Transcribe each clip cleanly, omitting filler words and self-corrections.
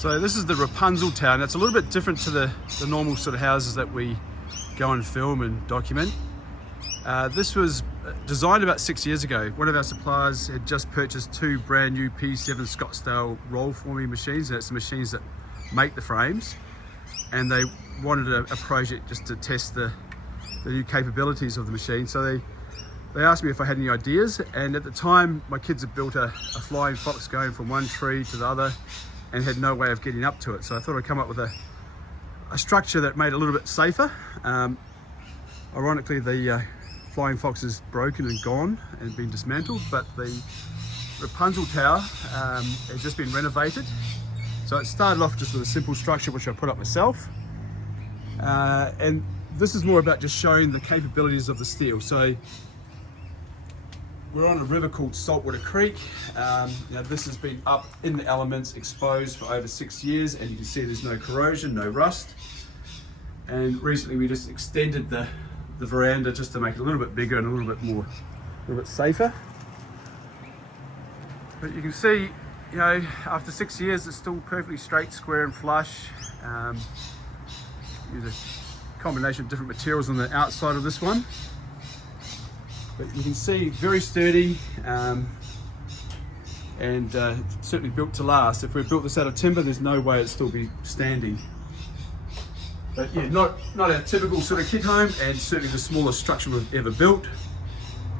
So this is the Rapunzel Tower, and it's a little bit different to the normal sort of houses that we go and film and document. This was designed about 6 years ago. One of our suppliers had just purchased 2 brand new P7 Scottsdale roll forming machines. That's the machines that make the frames, and they wanted a project just to test the new capabilities of the machine. So they asked me if I had any ideas, and at the time my kids had built a flying fox going from one tree to the other and had no way of getting up to it. So I thought I'd come up with a structure that made it a little bit safer. Ironically, the flying fox is broken and gone and been dismantled, but the Rapunzel Tower has just been renovated. So it started off just with a simple structure which I put up myself, and this is more about just showing the capabilities of the steel. So we're on a river called Saltwater Creek. This has been up in the elements, exposed for over 6 years, and you can see there's no corrosion, no rust. And recently we just extended the veranda just to make it a little bit bigger and a little bit safer. But you can see, after 6 years, it's still perfectly straight, square and flush. Use a combination of different materials on the outside of this one. But you can see very sturdy, and certainly built to last. If we built this out of timber, there's no way it'd still be standing. But yeah, not a typical sort of kit home, and certainly the smallest structure we've ever built.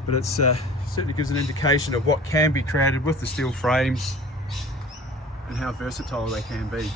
But it certainly gives an indication of what can be created with the steel frames and how versatile they can be.